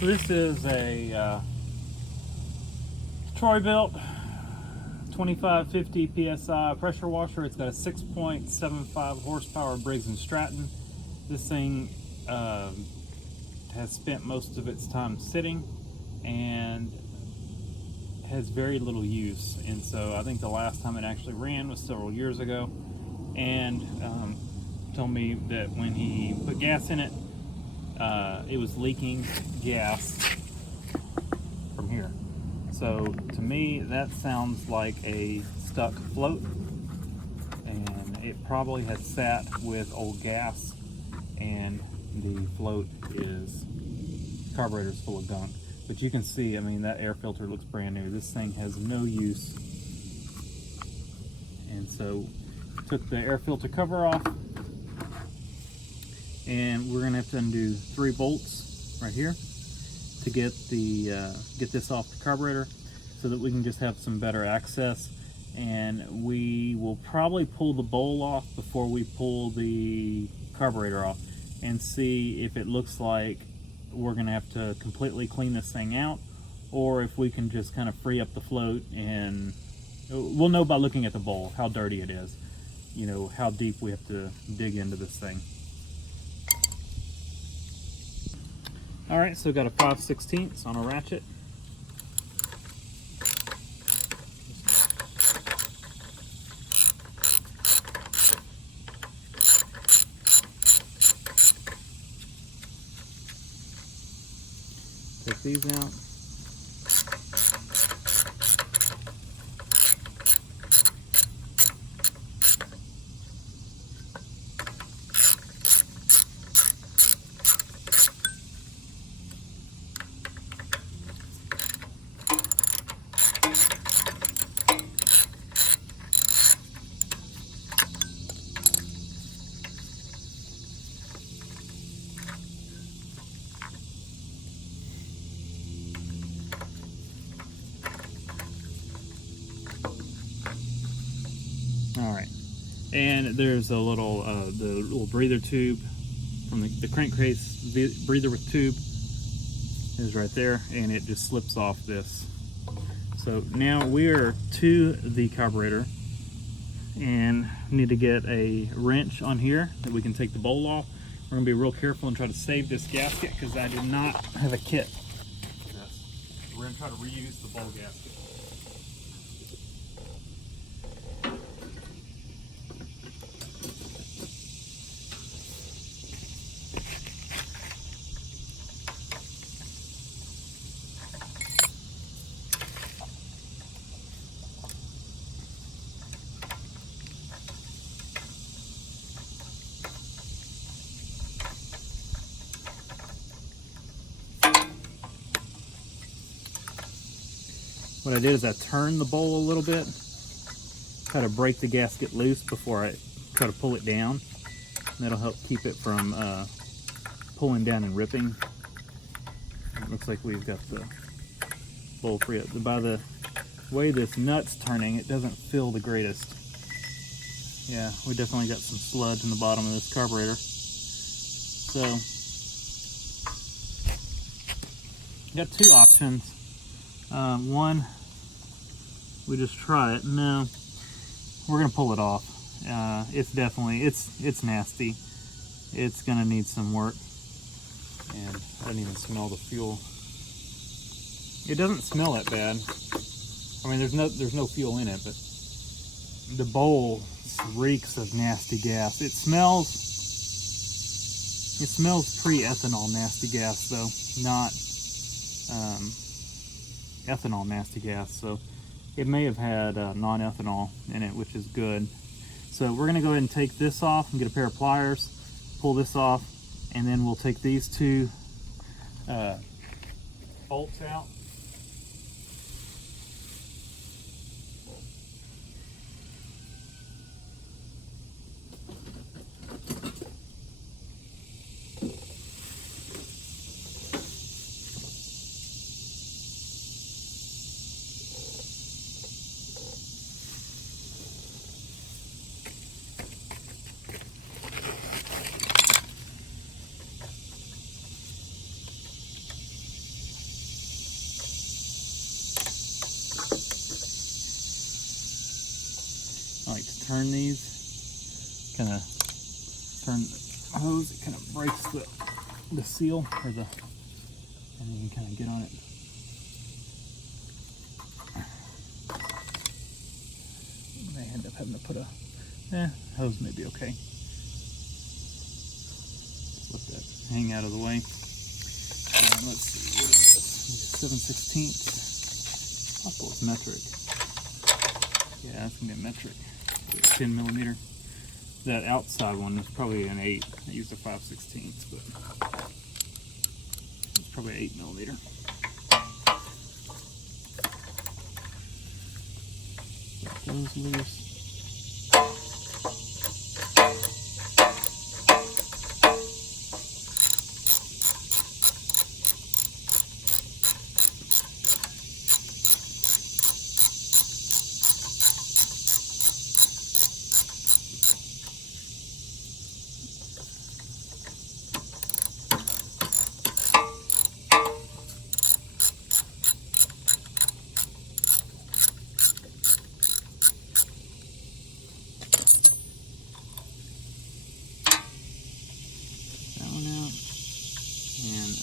So this is a Troy-Bilt 2550 psi pressure washer. It's got a 6.75 horsepower Briggs & Stratton. This thing has spent most of its time sitting and has very little use, and so I think the last time it actually ran was several years ago. And told me that when he put gas in it, it was leaking gas from here. So to me, that sounds like a stuck float, and it probably has sat with old gas, and the float is, carburetor's full of gunk. But you can see, I mean, that air filter looks brand new. This thing has no use. And so took the air filter cover off, and we're gonna have to undo 3 bolts right here to get the get this off the carburetor, so that we can just have some better access. And we will probably pull the bowl off before we pull the carburetor off, and see if it looks like we're gonna have to completely clean this thing out, or if we can just kind of free up the float. And we'll know by looking at the bowl how dirty it is, you know, how deep we have to dig into this thing. All right, so got a 5/16 on a ratchet. Take these out. All right, and there's a little the little breather tube from the crankcase breather with tube is right there, and it just slips off this. So now we're to the carburetor and need to get a wrench on here that we can take the bowl off. We're gonna be real careful and try to save this gasket, because I did not have a kit for this. We're gonna try to reuse the bowl gasket. What I did is I turned the bowl a little bit, try to break the gasket loose before I try to pull it down. That'll help keep it from pulling down and ripping. It looks like we've got the bowl free. By the way this nut's turning, it doesn't feel the greatest. Yeah, we definitely got some sludge in the bottom of this carburetor. So, got 2 options. One, we just try it. No, we're gonna pull it off. It's definitely, it's nasty. It's gonna need some work. And I didn't even smell the fuel. It doesn't smell that bad. I mean, there's no fuel in it, but the bowl reeks of nasty gas. It smells pre-ethanol nasty gas though, not ethanol nasty gas. So it may have had non-ethanol in it, which is good. So we're gonna go ahead and take this off and get a pair of pliers, pull this off, and then we'll take these 2 bolts out. turn these, kind of turn the hose, it kind of breaks the seal, or the, and you can kind of get on it. May end up having to put a hose, may be okay. Just let that hang out of the way. And let's see, what is this? 7/16. Possible it's metric. Yeah, it's gonna be a metric. 10 millimeter. That outside one was probably an 8. I used a 5/16, but it's probably 8 millimeter. Get those loose.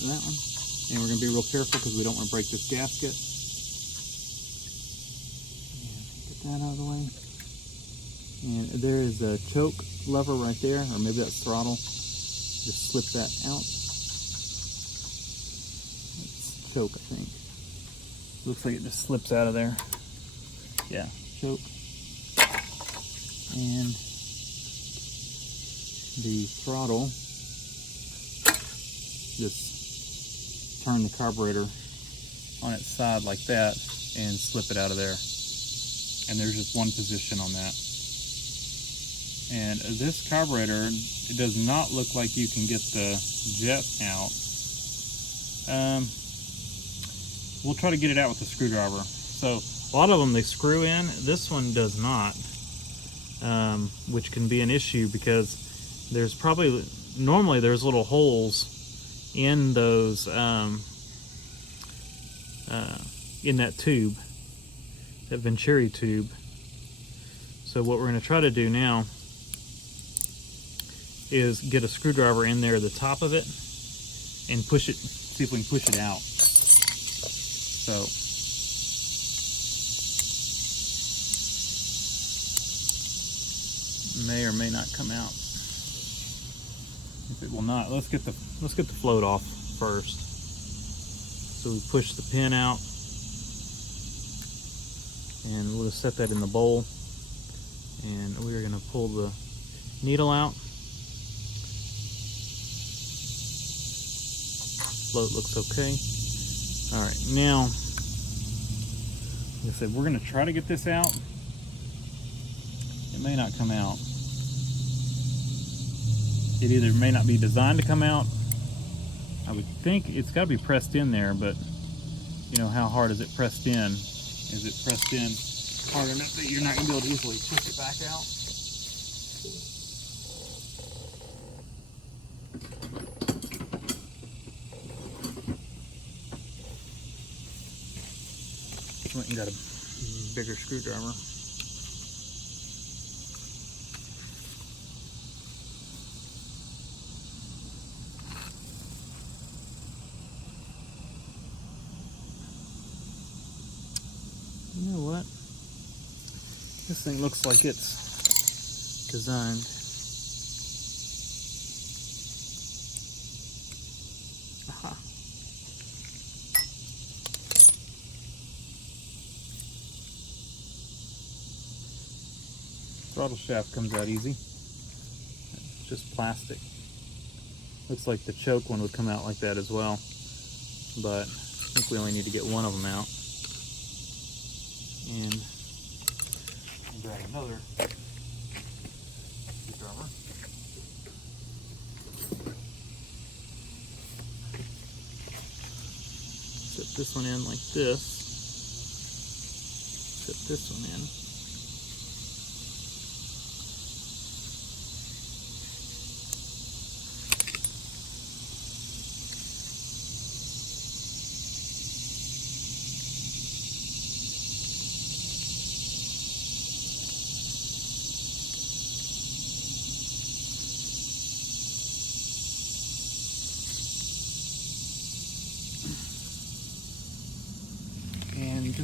That one, and we're going to be real careful because we don't want to break this gasket. And get that out of the way. And there is a choke lever right there, or maybe that's throttle. Just slip that out. It's choke, I think. Looks like it just slips out of there. Yeah, choke. And the throttle just turn the carburetor on its side like that and slip it out of there. And there's just one position on that. And this carburetor, it does not look like you can get the jet out. We'll try to get it out with a screwdriver. So a lot of them they screw in. This one does not, which can be an issue because there's probably, normally there's little holes in those in that tube, that Venturi tube. So what we're going to try to do now is get a screwdriver in there at the top of it and push it, see if we can push it out. So may or may not come out. If it will not, let's get the float off first. So we push the pin out, and we'll just set that in the bowl, and we're going to pull the needle out. Float looks okay. All right, now, like I said, we're going to try to get this out. It may not come out. It either may not be designed to come out. I would think it's got to be pressed in there, but you know, how hard is it pressed in? Is it pressed in hard enough that you're not going to be able to easily push it back out? Went and got a bigger screwdriver. You know what? This thing looks like it's designed. Aha. Throttle shaft comes out easy. It's just plastic. Looks like the choke one would come out like that as well, but I think we only need to get one of them out. And I'll grab another screwdriver. Set this one in like this. Set this one in.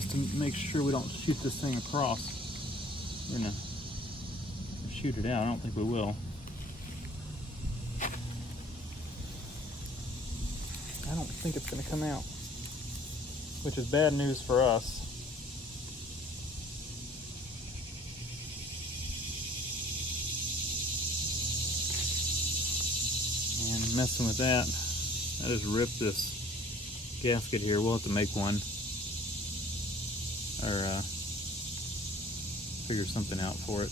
just to make sure we don't shoot this thing across. We're gonna shoot it out. I don't think we will. I don't think it's gonna come out, which is bad news for us. And messing with that, I just ripped this gasket here. We'll have to make one, or figure something out for it.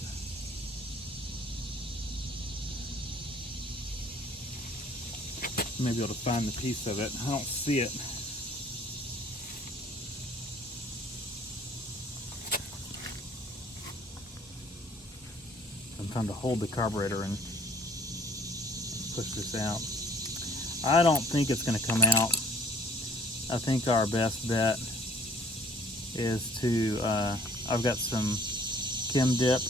Maybe able to find the piece of it. I don't see it. I'm trying to hold the carburetor and push this out. I don't think it's going to come out. I think our best bet is to, I've got some Chem Dip.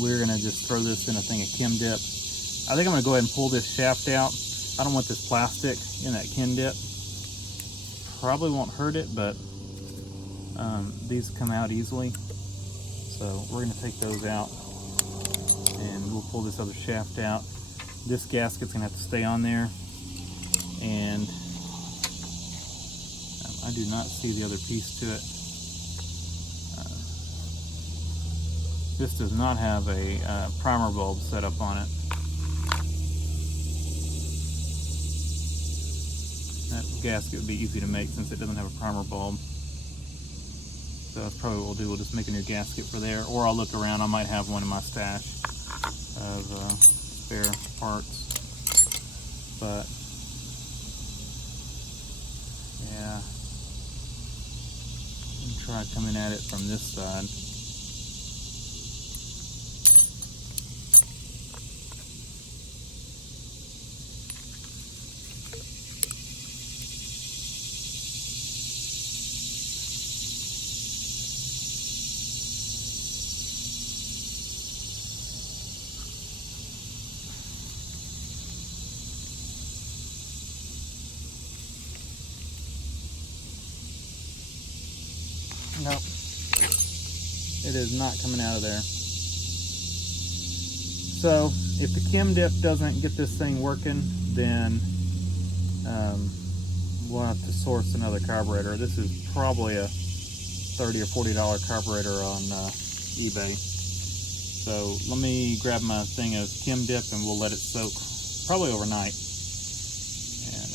We're going to just throw this in a thing of Chem Dip. I think I'm going to go ahead and pull this shaft out. I don't want this plastic in that Chem Dip. Probably won't hurt it, but these come out easily. So we're going to take those out and we'll pull this other shaft out. This gasket's going to have to stay on there. And I do not see the other piece to it. This does not have a primer bulb set up on it. That gasket would be easy to make since it doesn't have a primer bulb. So that's probably what we'll do. We'll just make a new gasket for there, or I'll look around. I might have one in my stash of spare parts. But yeah, I'll try coming at it from this side. Nope, it is not coming out of there. So if the Chem Dip doesn't get this thing working, then we'll have to source another carburetor. This is probably a $30 or $40 carburetor on eBay. So let me grab my thing of Chem Dip and we'll let it soak probably overnight,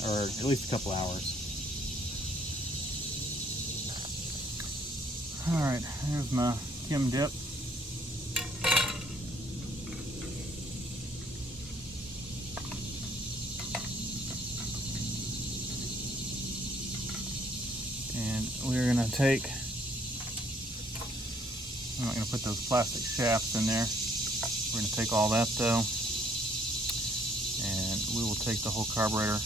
or at least a couple hours. Alright, here's my Chem Dip. And we're going to take, I'm not going to put those plastic shafts in there. We're going to take all that though. And we will take the whole carburetor.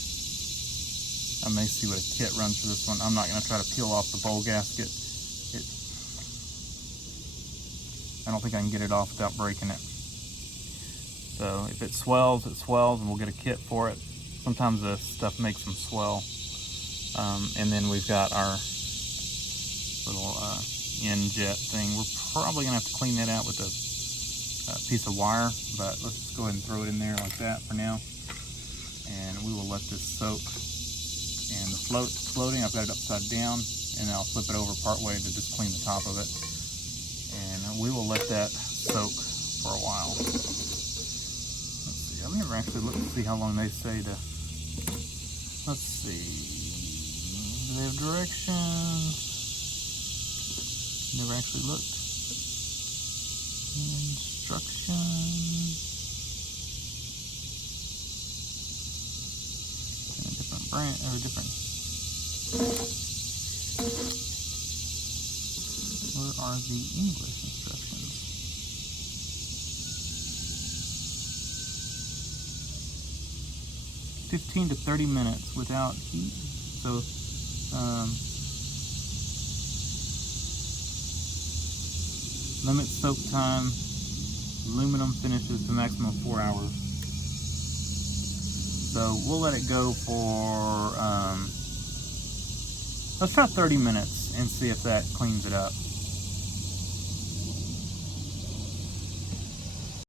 I may see what a kit runs for this one. I'm not going to try to peel off the bowl gasket. I don't think I can get it off without breaking it. So if it swells, and we'll get a kit for it. Sometimes the stuff makes them swell. And then we've got our little end jet thing. We're probably gonna have to clean that out with a piece of wire, but let's just go ahead and throw it in there like that for now. And we will let this soak. And the floating, I've got it upside down, and I'll flip it over part way to just clean the top of it. And we will let that soak for a while. Let's see, I've never actually looked to see how long they say to, let's see, do they have directions? Never actually looked. Instructions. And a different brand, or different. Where are the English instructions? "15 to 30 minutes without heat." So, limit soak time. Aluminum finishes to maximum 4 hours. So we'll let it go for, let's try 30 minutes. and see if that cleans it up.